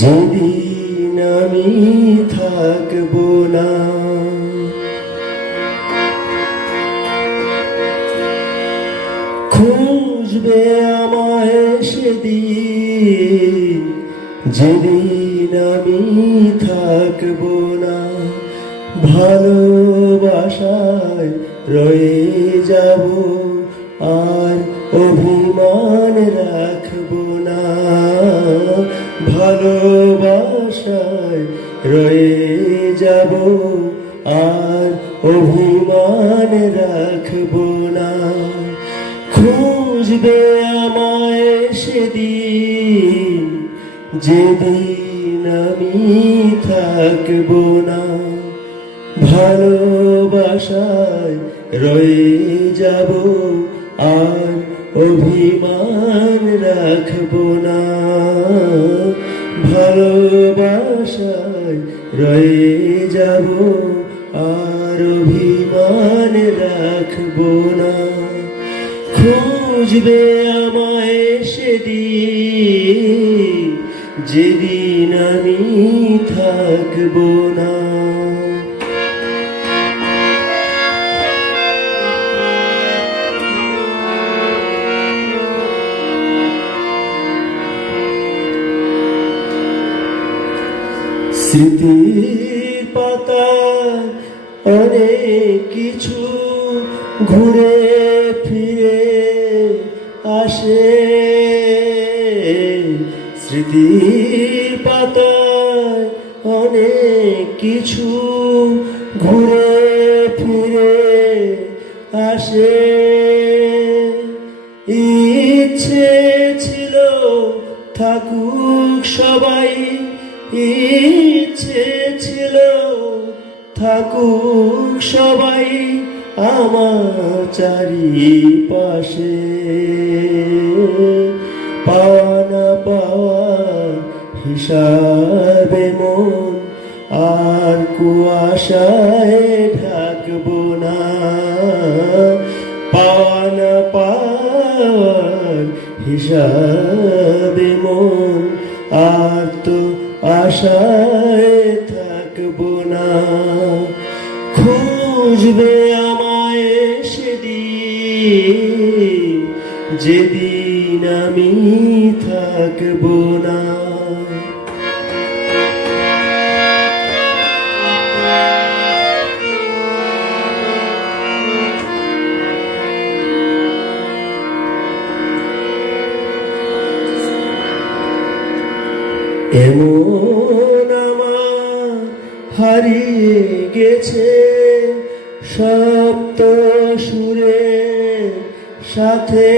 যেদিন আমি থাকবো না। খুঁজবে আমায় সেদিন, যেদিন আমি থাকবো না। ভালোবাসায় রয়ে যাব, আর অভিমান রাখবো না। ভালোবাসায় রয়ে যাব, আর অভিমান রাখবো না। খুঁজবে আমায় সেদিন, যেদিন আমি থাকবো না। ভালোবাসায় রয়ে যাব, আর অভিমান রাখবো না। ভালোবাসায় রয়ে যাব, আর অভিমান রাখবো না। খুঁজবে আমায় সেদিন, যেদিন আমি থাকবো না। স্মৃতির পাতায় অনেক কিছু ঘুরে ফিরে আসে। স্মৃতির পাতায় অনেক কিছু ঘুরে ফিরে আসে। ইচ্ছে ছিল থাকুক সবাই, ইচ্ছে ছিল থাকুক সবাই আমার চারিপাশে। পাওয়া না পাওয়া হিসাবে মন আর কুয়াশায় ঢাকবো না। পাওয়া না পাওয়ার হিসাবে মন আর তো আশায় থাকবো না। খুঁজবে আমায় সেদিন, যেদিন আমি থাকবো না। এমন আমার হারিয়ে গেছে সপ্ত সুরের সাথে।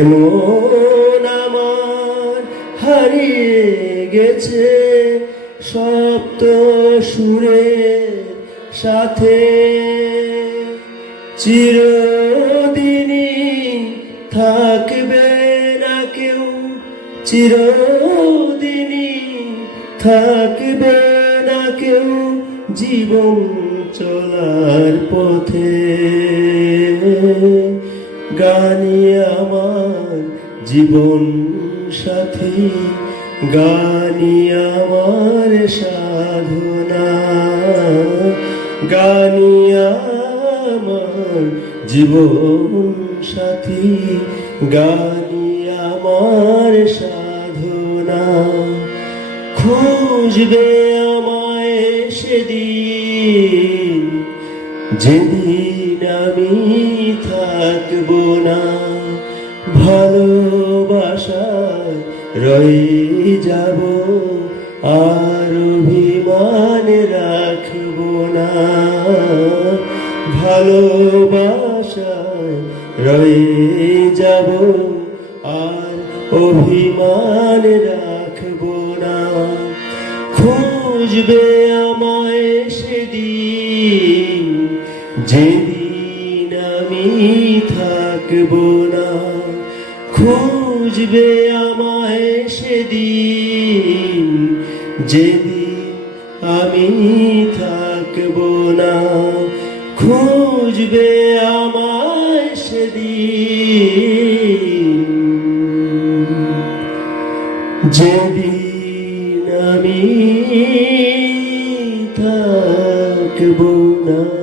এমন আমার হারিয়ে গেছে সপ্ত সুরের সাথে। চিরদিনই থাকবে না কেউ, চিরদিনই থাকবে না কেউ জীবন চলার পথে। গানই আমার জীবন সাথী, গানই আমার সাধনা। গানই আমার জীবন সাথী, গানই আমার সাধনা। খুঁজবে আমায় সেদিন, যেদিন আমি থাকবো না। ভালোবাসায় রয়ে যাব, আর অভিমান রাখবো না। ভালোবাসায় রয়ে যাব, আর অভিমান রাখবো না। খুঁজবে আমায় সেদিন, যেদিন আমি থাকবো না। খুঁজবে আমায় সেদিন, যেদিন আমি থাকবো না। খুঁজবে আমায় সেদিন, যেদিন আমি থাকব না।